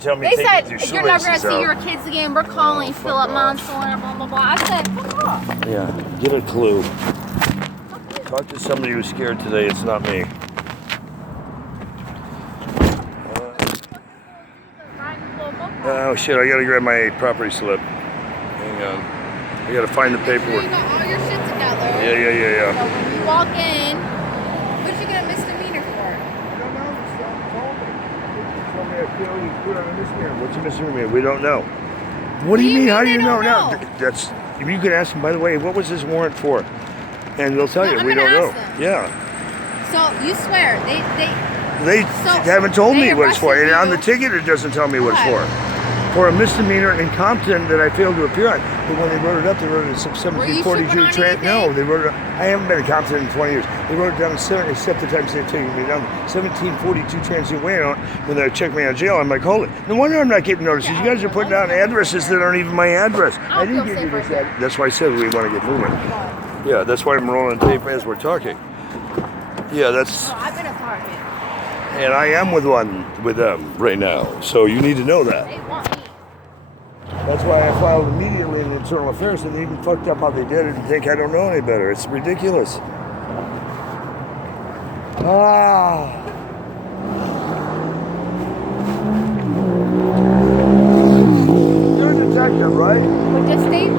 Tell me They take said, your you're never going to shoelaces see out. your kids again. We're calling Philip Monsoon, blah, blah, blah. I said, fuck off. Yeah, get a clue. Talk to somebody who's scared today. It's not me. Oh shit, I gotta grab my property slip. Hang on. I gotta find the paperwork. You got all your shit together. Yeah. So when you walk in, what you get a misdemeanor for? I don't know. Just told me I feel you put on a misdemeanor. What's a misdemeanor? We don't know. What do you mean? How do you know? No, that's. You can ask them. By the way, what was this warrant for? And they'll tell you. We don't know. Yeah. So you swear They haven't told me what it's for. And on the you. ticket, it doesn't tell me what it's for. For a misdemeanor in Compton that I failed to appear on. But when they wrote it up, they wrote it as 1742 No, they wrote it up. I haven't been in Compton in 20 years. They wrote it down except the times they've taken me down. 1742 transient way out. When they checked me out of jail, I'm like, hold it. No wonder I'm not getting notices. You guys are putting down addresses that aren't even my address. I didn't give you this address. That's why I said we want to get moving. Yeah, that's why I'm rolling tape as we're talking. Yeah, that's. I've been a target. And I am with them right now. So you need to know that. They want me. That's why I filed immediately in Internal Affairs, and they even fucked up how they did it and think I don't know any better. It's ridiculous. You're a detective, right? With this state?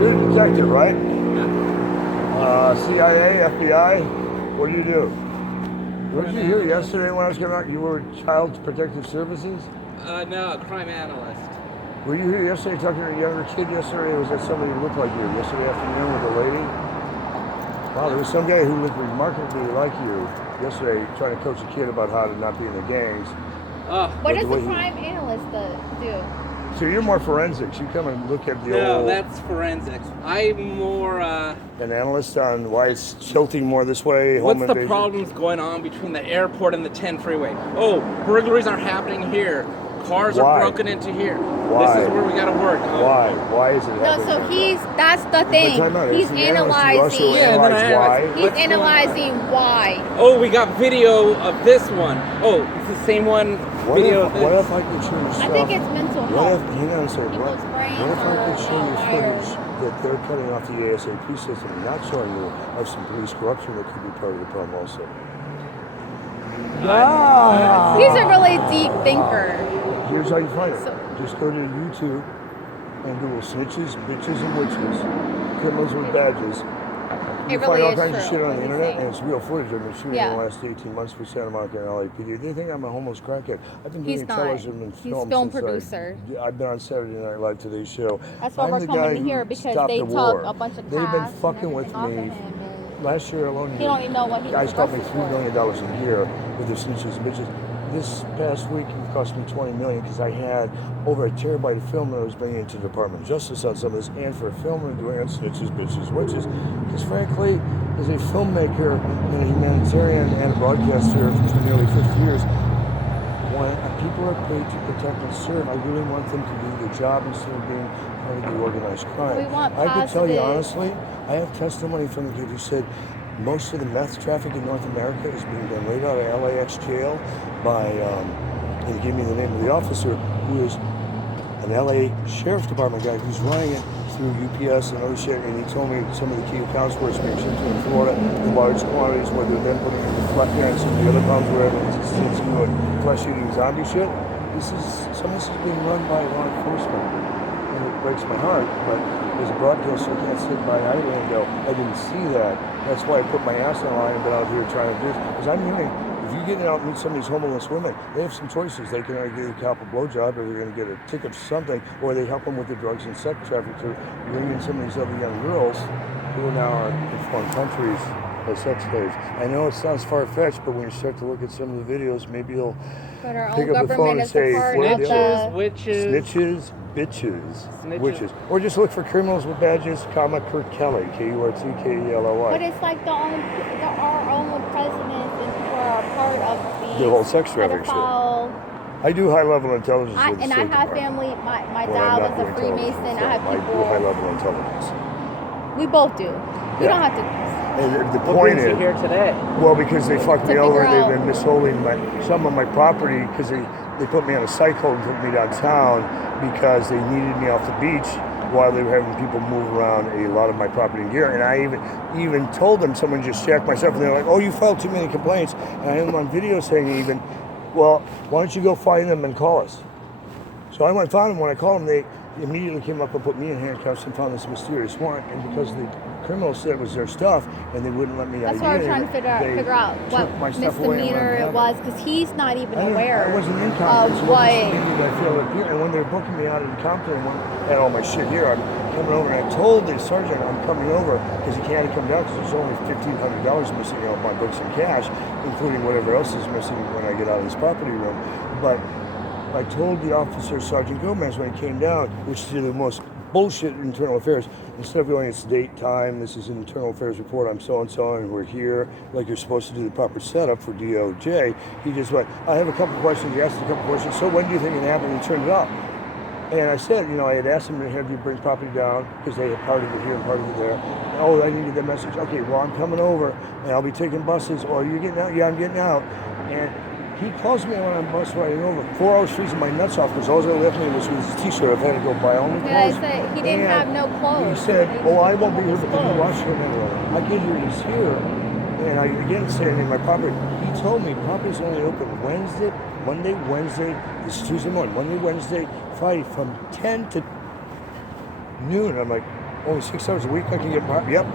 You're a detective, right? CIA, FBI? What do you do? Weren't you here yesterday when I was coming out? You were Child Protective Services? No, crime analyst. Were you here yesterday talking to a younger kid yesterday, or was that somebody who looked like you yesterday afternoon with a lady? Wow, there was some guy who looked remarkably like you yesterday trying to coach a kid about how to not be in the gangs. What does the crime analyst do? So you're more forensics. You come and look at the old... No, that's forensics. I'm more... an analyst on why it's tilting more this way, what's home the invasion. problems going on between the airport and the 10 freeway? Oh, burglaries aren't happening here. Cars are broken into here. Why? This is where we gotta work. Why? Why is it happening? No, so that's the thing. He's analyzing. He's analyzing why. Oh, we got video of this one. Oh, it's the same one. What if I could show you stuff? I think it's mental health. Hang on a second. What if I could show you footage that they're cutting off the ASAP system and not showing you of some police corruption that could be part of the problem also? He's a really deep thinker. Here's how you find it. Just go to YouTube and Google snitches, bitches, and witches, criminals with badges. You find all kinds of shit on the internet, and it's real footage I've been shooting in the last 18 months for Santa Monica and LAPD. They think I'm a homeless crackhead. I've been doing television and film film since producer. I've been on Saturday Night Live Today's show. That's why we're coming here, because they took a bunch of They've been cash fucking with me. Last year alone, he don't even know what he guys got me $3 million a year with the snitches and bitches. This past week, it cost me $20 million because I had over a terabyte of film that I was bringing into the Department of Justice on some of this, and for a film I'm doing on snitches, bitches, witches. Because frankly, as a filmmaker and a humanitarian and a broadcaster for nearly 50 years, when people are paid to protect and serve, I really want them to do their job instead of being part of the organized crime. I could tell you honestly, I have testimony from the kid who said most of the meth traffic in North America is being done right out of LAX jail by, and he gave me the name of the officer, who is an LA Sheriff's Department guy who's running it through UPS and other shit, and he told me some of the key accounts where it's being shipped to in Florida, the large quantities where they're then putting it in the flat and some of the other pounds where it's into flesh-eating zombie shit. Some of this is being run by law enforcement, and it breaks my heart, but as a broadcaster, I can't sit by idly and go, I didn't see that. That's why I put my ass on the line and been out here trying to do this. Because I'm hearing, if you get out and meet some of these homeless women, they have some choices. They can either give a cop a blowjob, or they're going to get a ticket for something, or they help them with the drugs and sex trafficking to bring in some of these other young girls who now are in foreign countries as sex slaves. I know it sounds far-fetched, but when you start to look at some of the videos, maybe you'll pick up the phone and say, snitches, witches, snitches, bitches, witches. Or just look for criminals with badges, comma, Kurt Kelly, Kurtkelly. But it's like our own presidents and people are part of the whole sex trafficking shit. I do high-level intelligence with the and I have family. My dad was a Freemason. I have people. I do high-level intelligence. We both do. You don't have to. And the point is, here today? Well, because they fucked me over. They've been misholding some of my property because they they put me on a cycle and took me downtown because they needed me off the beach while they were having people move around a lot of my property and gear. And I even told them, someone just checked my stuff, and they're like, "Oh, you filed too many complaints." And I am on video saying even, "Well, why don't you go find them and call us?" So I went and found them. When I called them, they immediately came up and put me in handcuffs and found this mysterious warrant. And because the criminals said it was their stuff and they wouldn't let me That's ID what I was it, trying to figure out what took my stuff away and misdemeanor let me it have was, because he's not even aware I wasn't in Compton, of so what. I feel like, and when they're booking me out in Compton, I had all my shit here. I'm coming over, and I told the sergeant I'm coming over because he can't come down because there's only $1,500 missing off my books and cash, including whatever else is missing when I get out of this property room. But I told the officer, Sergeant Gomez, when he came down, which is the most bullshit internal affairs, instead of going, it's date, time, this is an internal affairs report, I'm so-and-so, and we're here, like you're supposed to do the proper setup for DOJ, he just went, I have a couple questions, he asked a couple questions, so when do you think it happened? And he turned it off. And I said, I had asked him to have you bring property down, because they had part of it here and part of it there. Oh, I needed that message. Okay, well, I'm coming over, and I'll be taking buses, or you're getting out? Yeah, I'm getting out. And he calls me when I'm bus riding over. 4 hours freezing my nuts off because all I left me was with his t-shirt. I've had to go buy all new clothes. Yeah, I said he didn't have no clothes. He said, I won't be here, but can you watch him anyway? I get here, he's here. And I again standing in my property. He told me property's only open Monday, Wednesday, this is Tuesday morning, Monday, Wednesday, Friday from 10 to noon. I'm like, only 6 hours a week I can get property? Yep.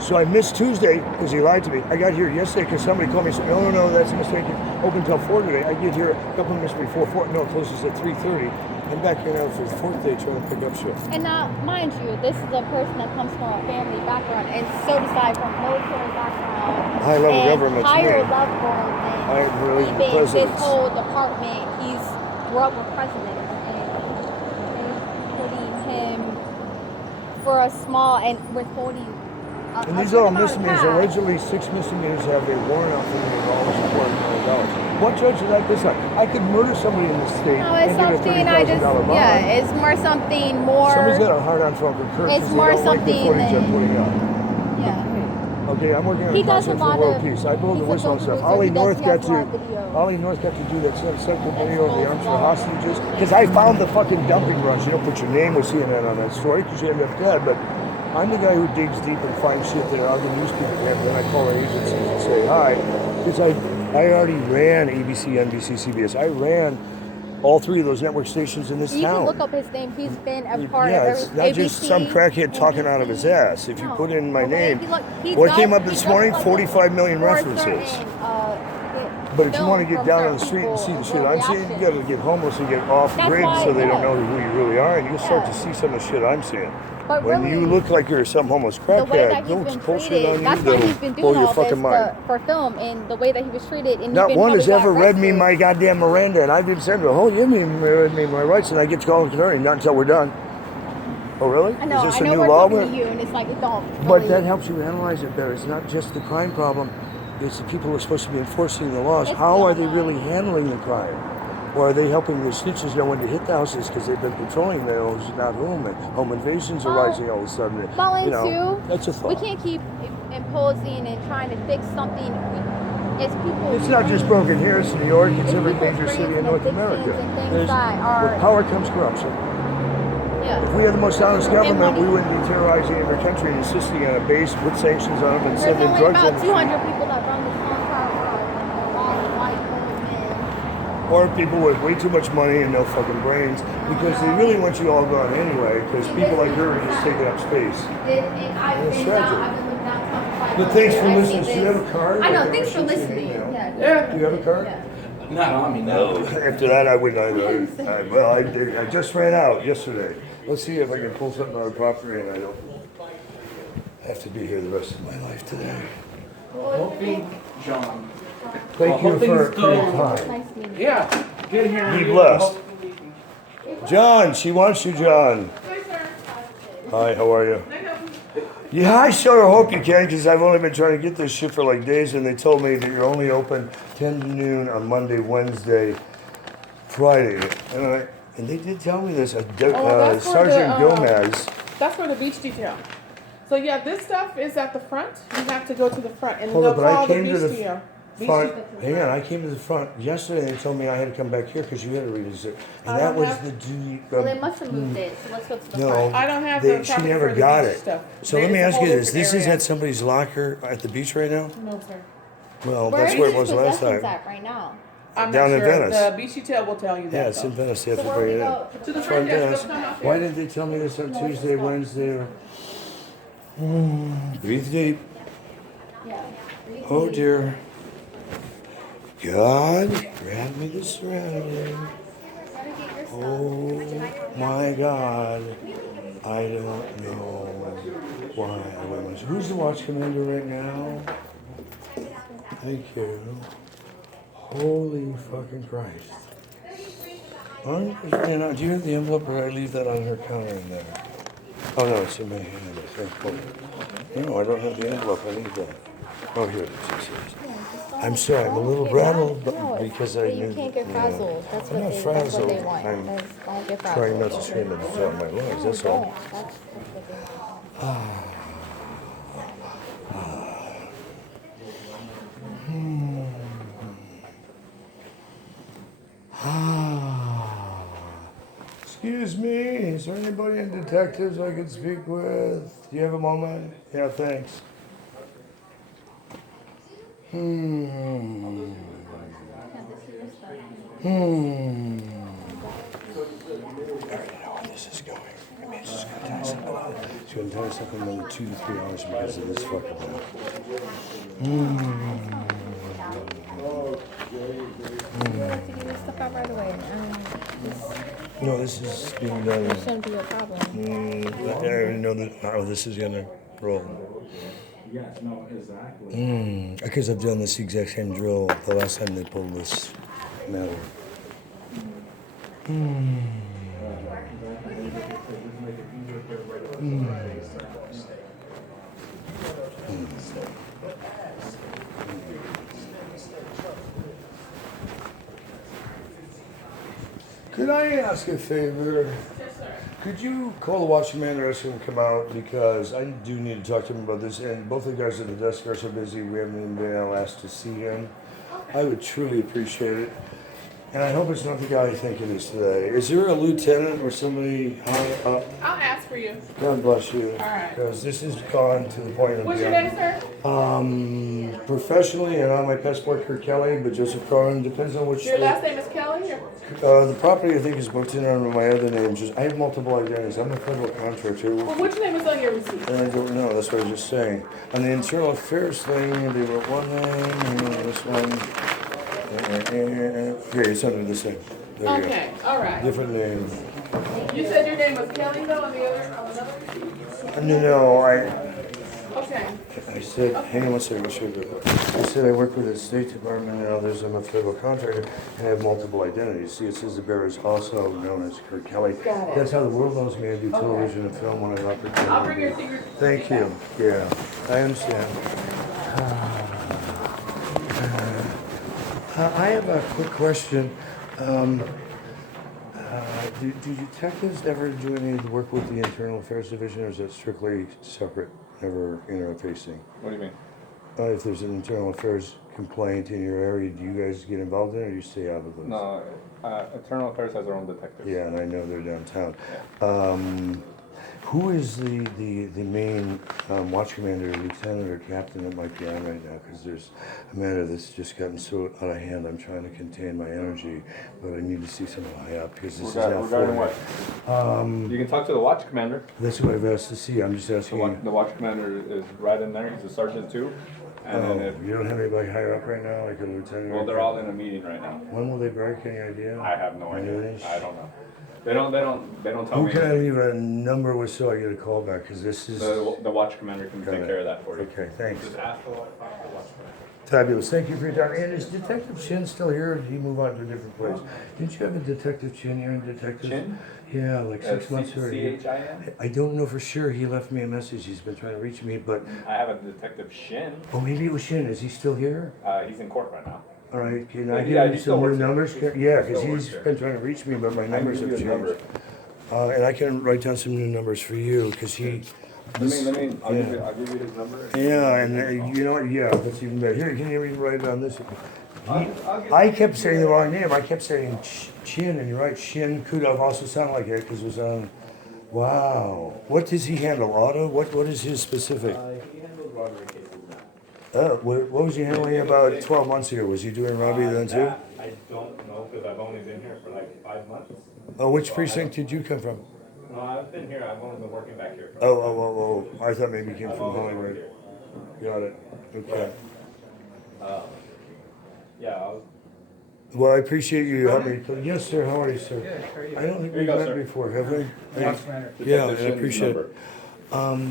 So I missed Tuesday because he lied to me. I got here yesterday because somebody called me and said, no, that's a mistake. It's open until 4 today. I get here a couple minutes before 4. No, it closes at 3:30. I'm back here now for the 4th day trying to pick up shit. And now, mind you, this is a person that comes from a family background, and so does I, from military background. High level government. Higher level than even this whole department. He's grew up with presidents, and they're putting him for a small and withholding. And these are all misdemeanors. Allegedly, 6 misdemeanors have a warrant out for me and all $250 million. What judge did I decide? I could murder somebody in this state and get a $30,000 bond. Yeah, it's more something more. Somebody's got a hard on for Uncle Kurt. It's more something like the putting out. Yeah. Okay, I'm working on He a does a concept for lot world of. peace. I blow the whistle and stuff. Ollie North got to do that second video of the arms for hostages. Because I found the fucking dumping grounds. You don't put your name with CNN on that story because you end up dead, but I'm the guy who digs deep and finds shit that other news people have. Then I call our agencies and say hi. Because I already ran ABC, NBC, CBS. I ran all 3 of those network stations in this town. You can look up his name. He's been a part of it's not ABC, just some crackhead talking out of his ass. If you put in my name, he what does- came up he this does morning? like 45 million for references. certain, But if you want to film get from down on the certain street and see the people, shit I'm seeing, you reactions. got to get homeless and get off That's grid why, so they don't yeah. know who you really are, and you'll start Yeah. to see some of the shit I'm seeing. But When really, you look like you're some homeless the way that crackhead, he's don't been bullshit treated, on you, that's why that'll he's been blow doing your all fucking this mind. for film, and the way that he was treated. And Not even one how has he got ever read me arrested. my goddamn Miranda, and I've been saying, oh, you haven't read me my rights, and I get to call an attorney, not until we're done. Oh, really? I know, Is this I a know new we're law? talking to you, and it's like, don't. But really- that helps you analyze it better. It's not just the crime problem. It's the people who are supposed to be enforcing the laws. It's How are they beyond really handling the crime? Or are they helping the snitches know when to hit the houses because they've been patrolling their homes, not home, and home invasions are Well, rising all of a sudden. Well, and You know, two, that's a thought. we can't keep imposing and trying to fix something. It's people. It's not just broken here. It's New York. It's It's every people's major city dreams in and North addictions America. and things that are- With power comes corruption. Yeah. If we had the most honest government, money. we wouldn't be terrorizing every country and insisting on a base, put sanctions on them, and There's send in only drugs about industry. 200 people that run this whole entire world, and they're all white old men. Or people with way too much money and no fucking brains, because they really want you all gone anyway, because people like her are just taking up space. And I've It's been tragic. down, I've been living downtown for 5 But months, thanks for and I listening. see Do you this- have a card? I know, Like, thanks for shoot you an listening. email. Yeah. Do you have a card? Yeah. Not on me, no. After that, I wouldn't either. I just ran out yesterday. Let's see if I can pull something out of the property and I don't have to be here the rest of my life today. Hoping, John. Thank you Well, for things your go- time. Nice meeting you. Yeah, get here. Be blessed. John, she wants you, John. Hi, how are you? Yeah, I sure hope you can, because I've only been trying to get this shit for like days, and they told me that you're only open 10 to noon on Monday, Wednesday, Friday. And they did tell me this. that's for Sergeant the, Gomez. That's for the beach detail. So yeah, this stuff is at the front. You have to go to the front and Hold they'll on, but I call the came to beach the. detail. front. Hang on, I came to the front yesterday. They told me I had to come back here because you had to revisit, and I that don't was have- the duty. Well, they must have moved it, so let's go to the No, front. I don't have they, the she property never for the got beach it. stuff. So let me It's a ask whole you this: different this is area. at somebody's locker at the beach right now? No, sir. Well, Where that's is where it his was last possessions time. at right now? I'm Down not in sure. Venice. The beach detail will tell you that. Yeah, it's in though. Venice. They have So to where bring we it in. go? To the Front front desk. desk. They'll come up Why here. didn't they tell me this on Tuesday, Wednesday? Or... Breathe deep. Yeah. Oh dear. God, grant me the serenity. Oh my God. I don't know why I went much. Who's the watch commander right now? Thank you. Holy fucking Christ. Do you have the envelope or I leave that on her counter in there? Oh no, it's in my hand, I think. Oh. No, I don't have the envelope. I need that. Oh, here it is. It says. I'm sorry, I'm a little rattled, but because I you can't get frazzled. That's I'm what not they. That's what they frazzled. want. I'm Don't get frazzled. trying not to scream at the top of my lungs. No, That's don't. all. That's what they want. Excuse me, is there anybody in detectives I could speak with? Do you have a moment? Yeah, thanks. I already know where this is going. I mean, it's just gonna tie something up. It's gonna tie something another 2 to 3 hours because of this fucking thing. You have to get your stuff out right away. No, this is being done. This shouldn't be a problem. I already know that how this is gonna roll. Yes, no, exactly. Because I've done this exact same drill the last time they pulled this metal. Could I ask a favor? Yes, sir. Could you call the watch commander, ask him to come out, because I do need to talk to him about this, and both the guys at the desk are so busy, we haven't even been asked to see him. I would truly appreciate it. And I hope it's not the guy I think it is today. Is there a lieutenant or somebody high up? I'll ask for you. God bless you. All right. Because this has gone to the point of What's your name, sir? professionally and on my passport, Kirk Kelly, but Joseph Cohen, depends on which Your state. last name is Kelly? Or? The property I think is booked in under my other names. I have multiple identities. I'm a federal contractor. Well, which name is on your receipt? And I don't know, that's what I was just saying. On the internal affairs thing, they wrote one name, this one. Okay, it's under the same. There you Okay, all go. right. Different name. You said your name was Kelly, though, on the other, on another receipt? No, Okay. I said, hang on one second, I'll show you. I said I work with the State Department and others. I'm a federal contractor and I have multiple identities. See, it says the bearer is also known as Kirk Kelly. Got it. That's how the world knows me. I do television and film when I'm opportunity. I'll bring your secret. Thank you. Yeah, I understand. I have a quick question. Do detectives ever do any of the work with the Internal Affairs Division, or is it strictly separate, never interfacing? What do you mean? If there's an internal affairs complaint in your area, do you guys get involved in it, or you stay out of those? No, Internal Affairs has their own detectives. Yeah, and I know they're downtown. Who is the main watch commander, lieutenant, or captain that might be on right now? Because there's a matter that's just gotten so out of hand. I'm trying to contain my energy, but I need to see someone high up because this is not Regarding for what? me. You can talk to the watch commander. That's what I've asked to see. I'm just asking you. The watch commander is right in there. He's a sergeant too. And then if, You don't have anybody higher up right now, like a lieutenant? well, or they're all in a meeting right now. When will they break? Any idea? I have no idea. Anything? I don't know. They don't tell Who me. can I leave a number with so I get a call back? Because this is... The watch commander can Got take it. care of that for you. Okay, thanks. Just ask the watch commander. Fabulous. Thank you for your time. And is Detective Chin still here, or did he move on to a different place? Didn't you have a Detective Chin here in Detective? Chin? Yeah, like 6 months ago. C-H-I-N? I don't know for sure. He left me a message. He's been trying to reach me, but... I have a detective Shin. Oh, maybe it was Shin. Is he still here? He's in court right now. All right, can Yeah, I he give him still some new works here. numbers? Yeah, He because still works he's here. been trying to reach me, but my numbers I have can give you a changed. number. And I can write down some new numbers for you, because he I'll give you his number. Yeah, and you know what? Yeah, that's even better. Here, can you even write it on this? I kept saying the wrong name. I kept saying Chin, and you're right. Shin could have also sounded like it because it was on. Wow. What does he handle? Auto? What is his specific? He handles robbery cases now. What was he handling about 12 months ago? Was he doing robbery then too? I don't know because I've only been here for like 5 months. Oh, which precinct did you come from? No, I've been here. I've only been working back here. For Oh. I thought maybe you came from Hollywood. Got it. Okay. Yeah, Well, I appreciate you helping me. Yes, sir. How are you, sir? Good, how are you? I don't think Here we've you go, met sir. before, have we? What's the matter? Yeah, I appreciate it. No,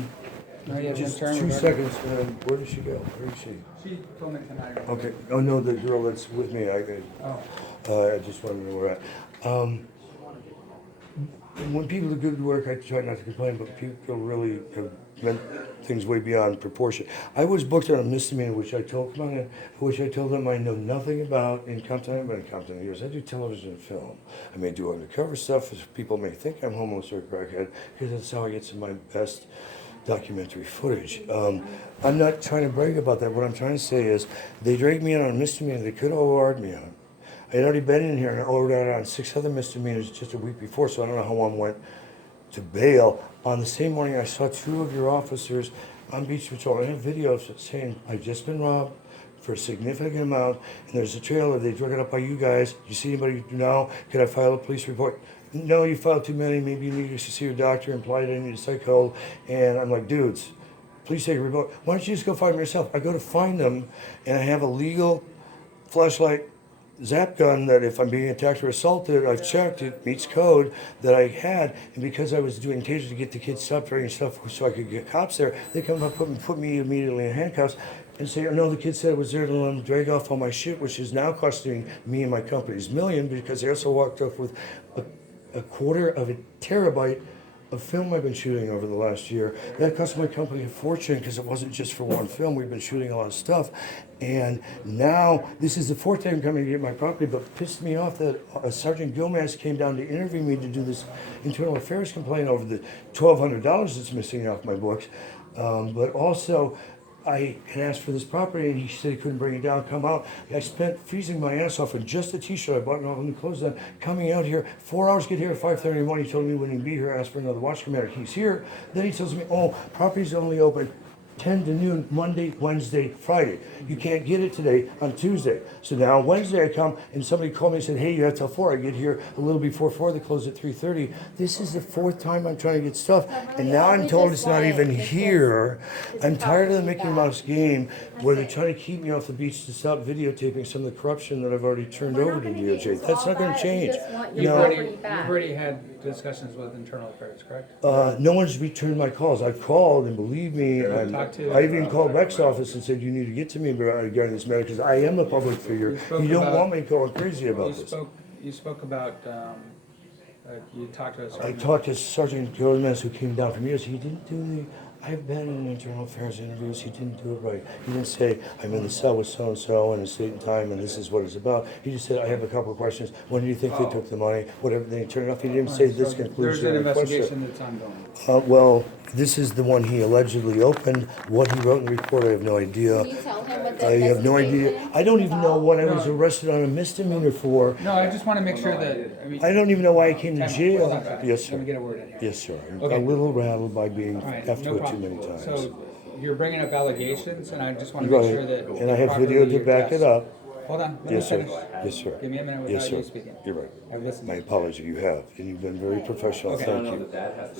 you have Just concern 2 regarding- seconds, man. Where did she go? Where is she? She told me tonight. Okay. Oh, no, the girl that's with me. Oh, I just wanted to know where we're at. When people do good work, I try not to complain, but people really have meant things way beyond proportion. I was booked on a misdemeanor, which I told them I know nothing about in Compton. I've been in Compton years. I do television and film. I may do undercover stuff. People may think I'm homeless or a crackhead because that's how I get some of my best documentary footage. I'm not trying to brag about that. What I'm trying to say is they dragged me in on a misdemeanor they could have OR'd me on. I had already been in here and OR'd out on 6 other misdemeanors just a week before, so I don't know how one went to bail. On the same morning, I saw 2 of your officers on Beach Patrol. I have videos saying I've just been robbed for a significant amount, and there's a trailer. They drug it up by you guys. You see anybody now? Can I file a police report? No, you filed too many. Maybe you need to see your doctor. Implied I need a psycho. And I'm like, dudes, please take a report. Why don't you just go find them yourself? I go to find them, and I have a legal flashlight zap gun that if I'm being attacked or assaulted, I've checked, it meets code that I had, and because I was doing tasers to get the kids stopped dragging stuff so I could get cops there, they come up and put me immediately in handcuffs and say, oh, no, the kid said it was there to let them drag off all my shit, which is now costing me and my company's $1 million because they also walked off with a quarter of a terabyte of film I've been shooting over the last year. That cost my company a fortune because it wasn't just for one film. We've been shooting a lot of stuff. And now, this is the 4th time coming to get my property, but pissed me off that Sergeant Gomez came down to interview me to do this internal affairs complaint over the $1,200 that's missing off my books. But also, I had asked for this property, and he said he couldn't bring it down, come out. I spent freezing my ass off in just a t-shirt. I bought all new clothes then, coming out here. 4 hours, get here at 5:30 in the morning. He told me he wouldn't be here, asked for another watch commander. He's here. Then he tells me, oh, property's only open 10 to noon, Monday, Wednesday, Friday. You can't get it today on Tuesday. So now Wednesday I come and somebody called me and said, hey, you have till 4. I get here a little before 4. They close at 3:30. This is the 4th time I'm trying to get stuff. And now I'm told it's not even here. I'm tired of the Mickey Mouse game where they're trying to keep me off the beach to stop videotaping some of the corruption that I've already turned over to DOJ. That's not going to change. you've already had discussions with internal affairs, correct? No one's returned my calls. I've called, and believe me, I even called Beck's office and said, you need to get to me regarding this matter, because I am a public figure. You don't want me going crazy about this. You spoke about, you talked to us. I talked to Sergeant Gomez, who came down from years. He didn't do the, I've been in internal affairs interviews. He didn't do it right. He didn't say, I'm in the cell with so-and-so and a date and time, and this is what it's about. He just said, I have a couple of questions. When do you think they took the money? Whatever, they turned it off. He didn't say this concludes There's an your question. investigation that's ongoing. Well, this is the one he allegedly opened. What he wrote in the report, I have no idea. Can you tell him what the I have no idea. investigation I don't even know is what I was arrested on a misdemeanor for. No, I just want to make sure that, I mean. I don't even know why I came to Time out. jail. Hold on. Yes, Let me get sir. a word in here. Yes, sir. I'm Okay. a little rattled by being All right, after no it too problem. many times. So you're bringing up allegations, and I just want to Go make sure ahead. that. And I have properly video to back it addressed. up. Hold on, let me Yes, sir. finish. Yes, sir. Give me a minute Yes, without you sir. speaking. You're right. I've listened. My apology. You have, and you've been very professional. Okay. Thank you.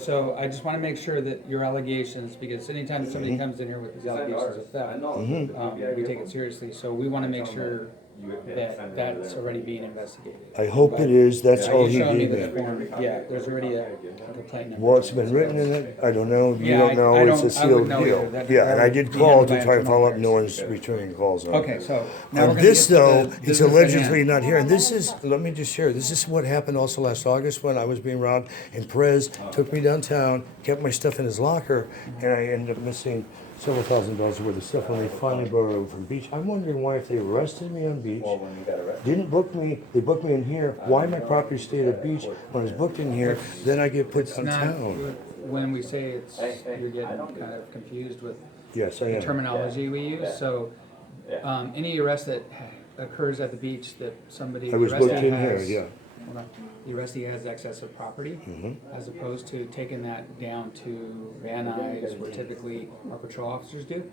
So I just want to make sure that your allegations, because anytime somebody comes in here with these allegations of theft, we take it seriously. So we want to make sure that that's already being investigated. I hope it is. That's all he You're showing me gave the me. form. Yeah, there's already a complaint number. What's been written in it, I don't know. You Yeah, don't I know. It's a wouldn't sealed know deal. either. That- Yeah, and I that did would be call handled to by try and follow up. internal No affairs. one's returning calls on it. Okay, so now we're going to This get to though, the it's business at allegedly hand. not here, and this is, let me just share, this is what happened also last August when I was being robbed, and Perez took me downtown, kept my stuff in his locker, and I ended up missing several $1,000s worth of stuff when they finally brought it over from beach. I'm wondering why, if they arrested me on beach, didn't book me, they booked me in here, why my property stayed at beach when I was booked in here, then I get put It's downtown. when we say it's, you're getting kind of confused with Yes, I the am. terminology we use, so, any arrest that occurs at the beach that somebody, I the was arrestee booked in here, has, yeah. hold on, the arrestee has excessive property, as opposed to taking that down to Van Nuys, where typically our patrol officers do.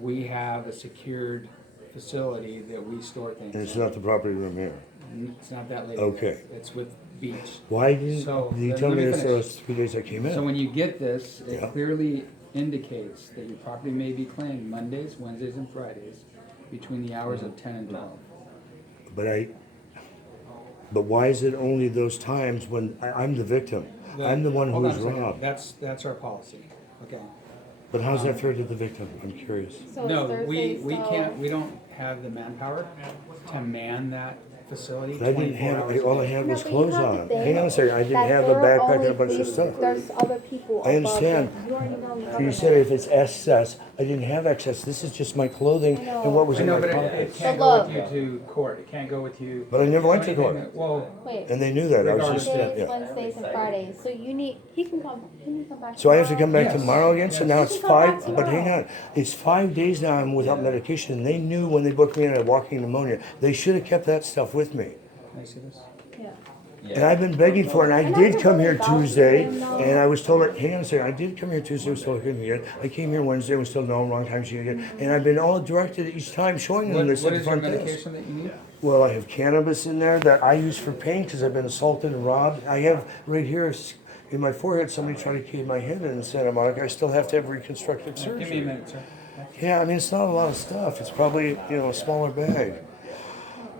We have a secured facility that we store things And it's in. not the property room here. It's not that late. Okay. It's with beach. Why didn't So, you let tell me me this the finish. last 3 days I came in? So when you get this, it Yeah. clearly indicates that your property may be claimed Mondays, Wednesdays, and Fridays between the hours of 10 and 12. But why is it only those times when I'm the victim? I'm the one who Hold on was a second. robbed. That's our policy. Okay. But how's that fair to the victim? I'm curious. So No, it's we Thursday, so- can't, we don't have the manpower to man that facility But I didn't 24 have, hours a all I day. had No, was but you clothes have to on. think Hang on a second, I didn't that have a there are backpack and only a bunch of police- stuff. There's other people I above understand. them. You already know the You government. said if it's excess, I didn't have excess. This is just my clothing I know. and what was I in know, my but it pockets. can't But go with look. you to court. It can't go with you. But I never went to Anything court. that- Well, Wait. And they knew that. I was Regardless, just, Tuesdays, yeah. Wednesdays, and Fridays. So he can come back. So I have to come back Yes. tomorrow again? So Yes. now You it's can come back 5, but hang tomorrow. on. It's 5 days now I'm without medication. And they knew when they booked me in I had walking pneumonia. They should have kept that stuff with me. can I see this? Yeah. And I've been begging for it, and I And I did was come really here vouching Tuesday, for him, though. and I was told, hang on a second, I did come here Tuesday, was told I couldn't get it. I came here Wednesday, was told, no, wrong time, she didn't get it. And I've been all directed each time, showing them What this is at your the front desk. medication that you need? Well, I have cannabis in there that I use for pain because I've been assaulted and robbed. I have right here in my forehead, somebody tried to cave my head in Santa Monica. I still have to have reconstructive Give me a surgery. minute, sir. Yeah, I mean, it's not a lot of stuff. It's probably, a smaller bag.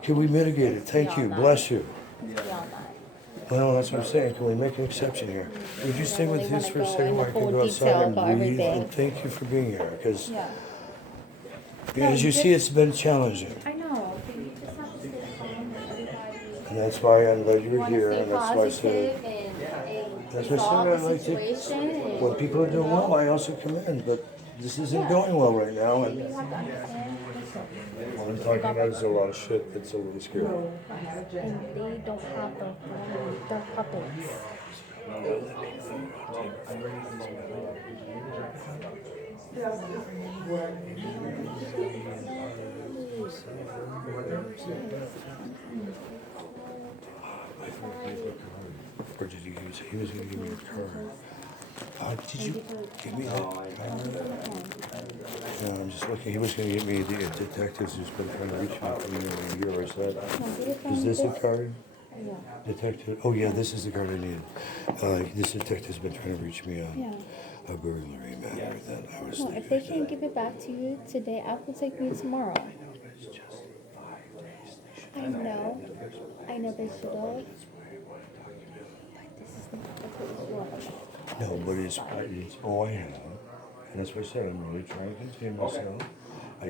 Can we mitigate it? Thank you, bless you. Beyond that. Well, that's what I'm saying. Can we make an exception here? Would you stay with really this wanna for a go second while I into can full go outside detail and about breathe? everything. And thank you for being here, because Yeah. as you see, it's been challenging. I know, but you just have to stay calm with everybody. And that's why I'm glad You you're want to here, stay and that's why I said, positive and That's what I resolve said, the I like to- situation. And, when people are doing well, I also come in, but this isn't going well right now. And you have to understand, listen, what I'm talking about is a lot of shit that's a little scary. and they don't have the authority, they're puppets. Or did he use? He was going to give me a card. Did you give me that card? No, I'm just looking. He was going to give me the detectives who's been trying to reach me for nearly a year. Is that? Is this a card? Yeah. Detective. Oh yeah, this is the card I needed. This detective's been trying to reach me on Yeah. a burglary matter that I was. No, if they can't give it back to you today, I will take you tomorrow. It's just 5 days. They should I know. I know they should have. But this is not the police world. No, but it's all I have. And that's what I said. I'm really trying to contain myself. I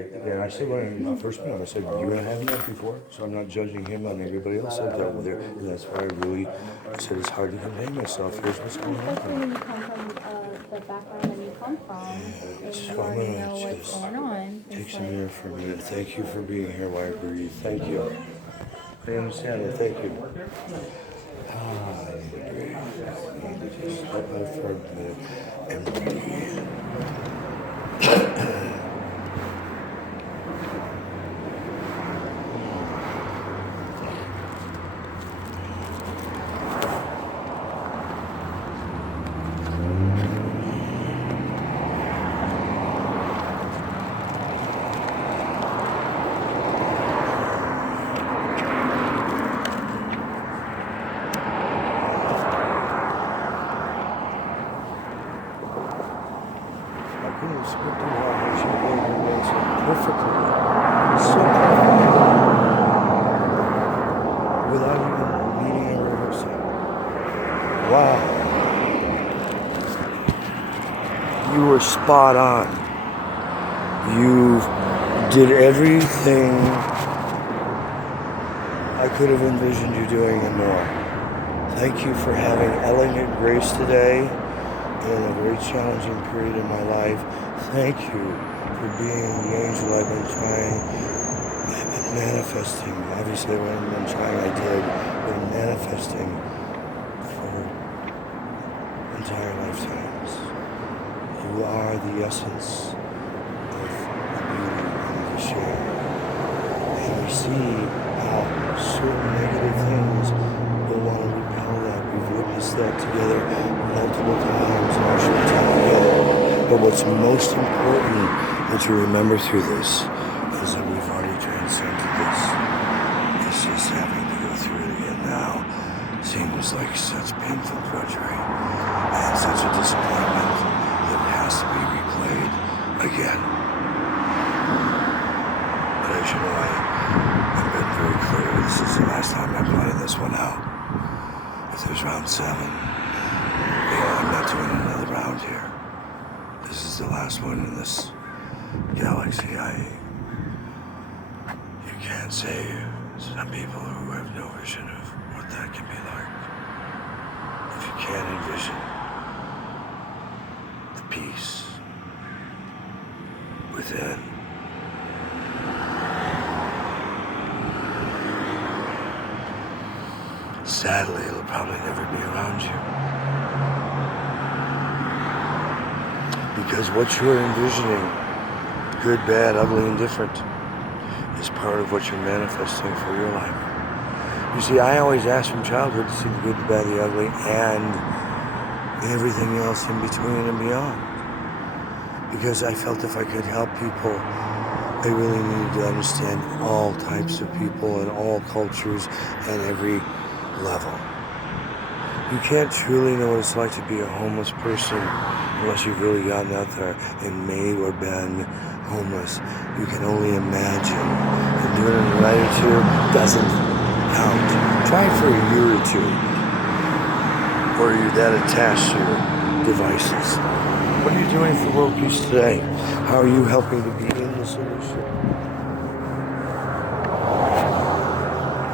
said when I first met him, I said, you're going to have enough before? So I'm not judging him on everybody else out there. And that's why I said it's hard to contain myself. Here's what's going Especially on. when you come from the background that you come from, and So you I'm already gonna know what's just going on. Take It's some like, air for a minute. Thank you for being here while I breathe. Thank you. I understand that. Thank you. I need to breathe. I need to just step out for a minute and breathe. I couldn't have scripted how she played her role so perfectly. So perfectly. Without even needing a rehearsal. Wow. You were spot on. You did everything I could have envisioned you doing and more. Thank you for having elegant grace today in a very challenging period in my life. Thank you for being the angel I've been manifesting. Obviously, when I've been trying, I did, but manifesting for entire lifetimes. You are the essence of the beauty and the share. And we see how certain negative things will want to repel that. We've witnessed that together multiple times in our short time together. But what's most important that you remember through this is that we've already transcended this. It's just having to go through it again now seems like such painful drudgery and such a disappointment that it has to be replayed again. But as you know, I've been very clear, this is the last time I'm playing this one out. If there's round 7, yeah, I'm not doing another round here. This is the last one in this galaxy. You can't say some people who have no vision of what that can be like. If you can't envision the peace within, sadly, it'll probably never be around you. Because what you're envisioning, good, bad, ugly, and different, is part of what you're manifesting for your life. You see, I always asked from childhood to see the good, the bad, the ugly, and everything else in between and beyond. Because I felt if I could help people, I really needed to understand all types of people and all cultures and every level. You can't truly know what it's like to be a homeless person unless you've really gotten out there and made or been homeless. You can only imagine. And doing it a night or two doesn't count. Try it for a year or two. Or you're that attached to your devices. What are you doing for world peace today? How are you helping to be in the solution?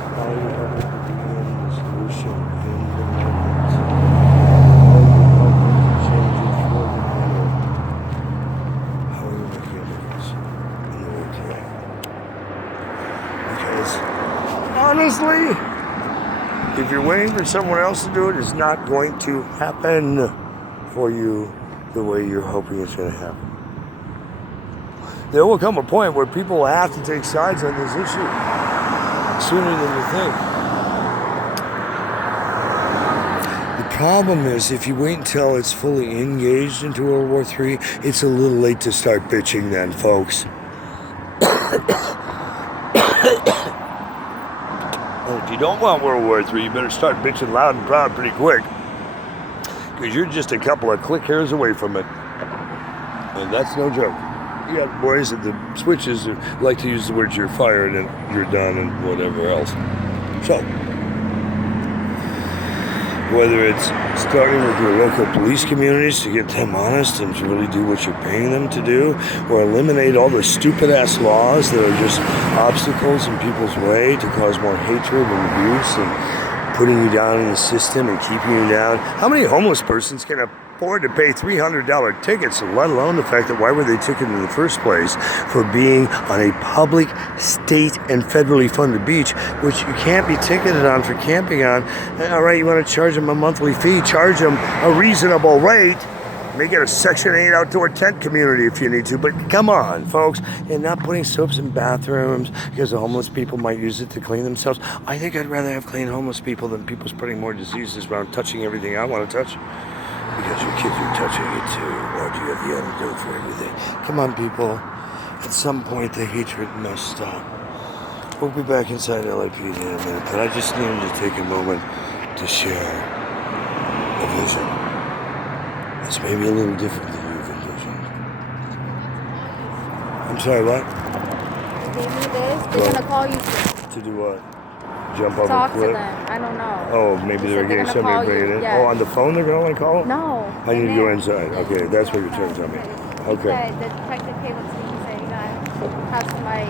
How are you helping to be in the solution in the moment? How are you helping to change it for the better? How are you making a difference in the world today? Because honestly, if you're waiting for someone else to do it, it's not going to happen for you the way you're hoping it's going to happen. There will come a point where people will have to take sides on this issue sooner than you think. The problem is, if you wait until it's fully engaged into World War III, it's a little late to start bitching then, folks. And if you don't want World War III, you better start bitching loud and proud pretty quick. Because you're just a couple of click hairs away from it. And that's no joke. You got boys at the switches who like to use the words "you're fired" and "you're done" and whatever else. So, whether it's starting with your local police communities to get them honest and to really do what you're paying them to do, or eliminate all the stupid-ass laws that are just obstacles in people's way to cause more hatred and abuse and putting you down in the system and keeping you down. How many homeless persons can afford to pay $300 tickets, let alone the fact that why were they ticketed in the first place for being on a public, state, and federally funded beach, which you can't be ticketed on for camping on? All right, you want to charge them a monthly fee, charge them a reasonable rate. Make it a Section 8 outdoor tent community if you need to, but come on, folks. And not putting soaps in bathrooms because the homeless people might use it to clean themselves. I think I'd rather have clean homeless people than people spreading more diseases around touching everything I want to touch. Because your kids are touching it too, or do you have the antidote for everything? Come on, people. At some point, the hatred must stop. We'll be back inside LAPD in a minute, but I just needed to take a moment to share a vision. It's maybe a little different than you've envisioned. I'm sorry, what? They gave me this. They're gonna call you To do what? Jump off talk a to cliff? them. I don't know. Oh, maybe They they're said getting gonna somebody call to bring it you, in. yeah. Oh, on the phone they're going to call it? No. I need to go in inside. Okay, that's what you're trying to tell me. He Okay. said, the detective came up to me and said, you gotta have somebody,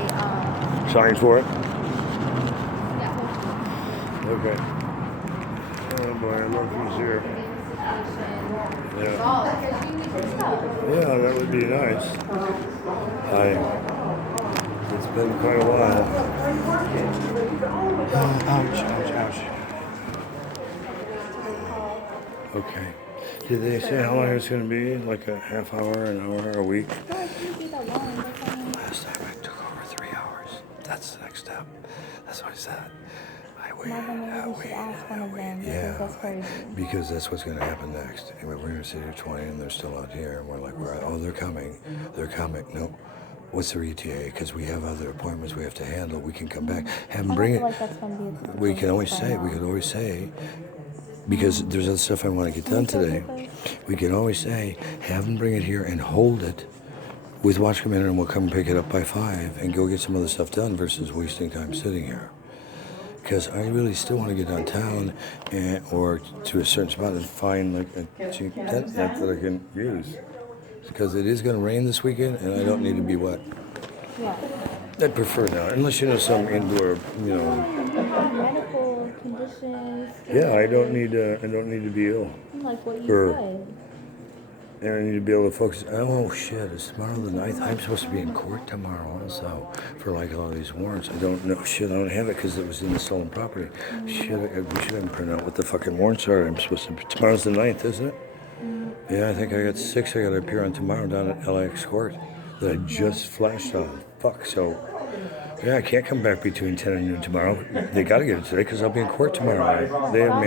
Sign for it? yeah, Okay. Oh boy, I love who's here. Yeah. Yeah, that would be nice. It's been quite a while. Oh, ouch, ouch, ouch. Okay. Did they say how long it's going to be? Like a half hour, an hour, a week? No, it shouldn't be that long. That's only- Last time I took over 3 hours. That's the next step. That's what I said. I wait. Well, then maybe we should ask one of them, because that's crazy. Because that's what's going to happen next. Anyway, we're going to sit here 20 and they're still out here. And we're like, oh, they're coming. They're coming. No. What's their ETA? Because we have other appointments we have to handle. We can come back. Have them bring it. Like that's gonna be a We can always say, because there's other stuff I want to get done today. We can always say, have them bring it here and hold it with Watch Commander, and we'll come pick it up by 5 and go get some other stuff done versus wasting time sitting here. Because I really still want to get downtown or to a certain spot and find like a cheap tent that I can use. Because it is going to rain this weekend and I don't need to be wet. Yeah. I'd prefer not, unless you know some indoor, Medical conditions. Yeah, I don't need to be ill. Like what you Or- said. And I need to be able to focus. Oh shit, it's tomorrow the 9th. I'm supposed to be in court tomorrow also for like all these warrants. I don't know. Shit, I don't have it because it was in the stolen property. Shit, we should have print out what the fucking warrants are. I'm supposed to. Tomorrow's the 9th, isn't it? Yeah, I think I got 6. I got to appear on tomorrow down at LAX court that I just flashed on. Fuck. So, yeah, I can't come back between 10 and noon tomorrow. They got to get it today because I'll be in court tomorrow. They have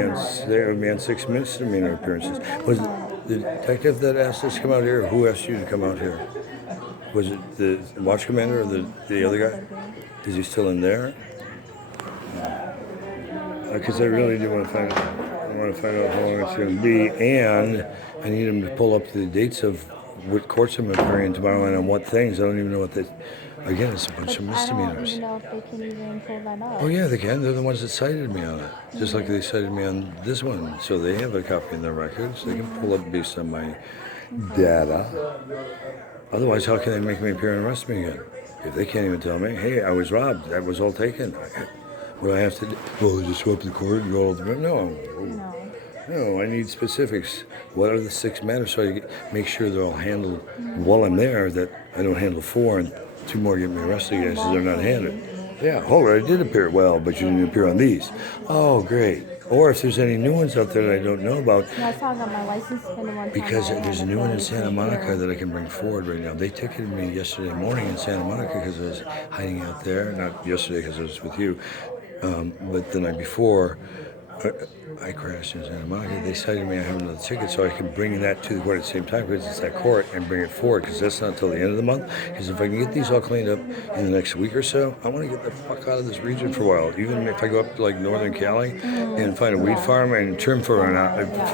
me on 6 misdemeanor appearances. Was it the detective that asked us to come out here, or who asked you to come out here? Was it the watch commander or the other guy? Is he still in there? Because I really do want to find out. I want to find out how long it's going to be, and I need him to pull up the dates of what courts I'm appearing tomorrow and on what things. I don't even know what they. Again, it's a bunch of misdemeanors. I don't even know if they can even pull that up. Oh yeah, they can. They're the ones that cited me on it, just like they cited me on this one. So they have a copy in their records. They can pull up based on my data. Otherwise, how can they make me appear and arrest me again? If they can't even tell me, hey, I was robbed. That was all taken. What do I have to do? Well, just show up to the court and go all the way. No, I need specifics. What are the 6 matters so I make sure they're all handled while I'm there, that I don't handle 4 and 2 more get me arrested again because they're not handed. Yeah, hold it, I did appear well, but you didn't appear on these. Oh, great. Or if there's any new ones out there that I don't know about. Yeah, I saw I got my license suspended one time. Because there's a new one in Santa Monica that I can bring forward right now. They ticketed me yesterday morning in Santa Monica because I was hiding out there. Not yesterday because I was with you, but the night before. I crashed in Santa Monica. They cited me. I have another ticket, so I can bring that to the court at the same time because it's that court and bring it forward because that's not until the end of the month. Because if I can get these all cleaned up in the next week or so, I want to get the fuck out of this region for a while. Even if I go up to like Northern Cali and find a weed farm and trim for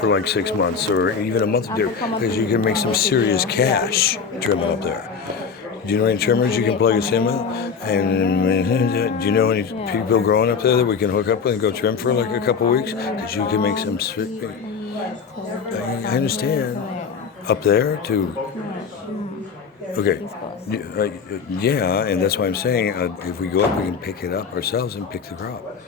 like 6 months or even a month or 2, because you can make some serious cash trimming up there. Do you know any trimmers you can plug us in with? And do you know any people growing up there that we can hook up with and go trim for like a couple weeks? Because you can make some sweet. I understand. Up there too. Okay. Yeah, and that's why I'm saying if we go up, we can pick it up ourselves and pick the crop.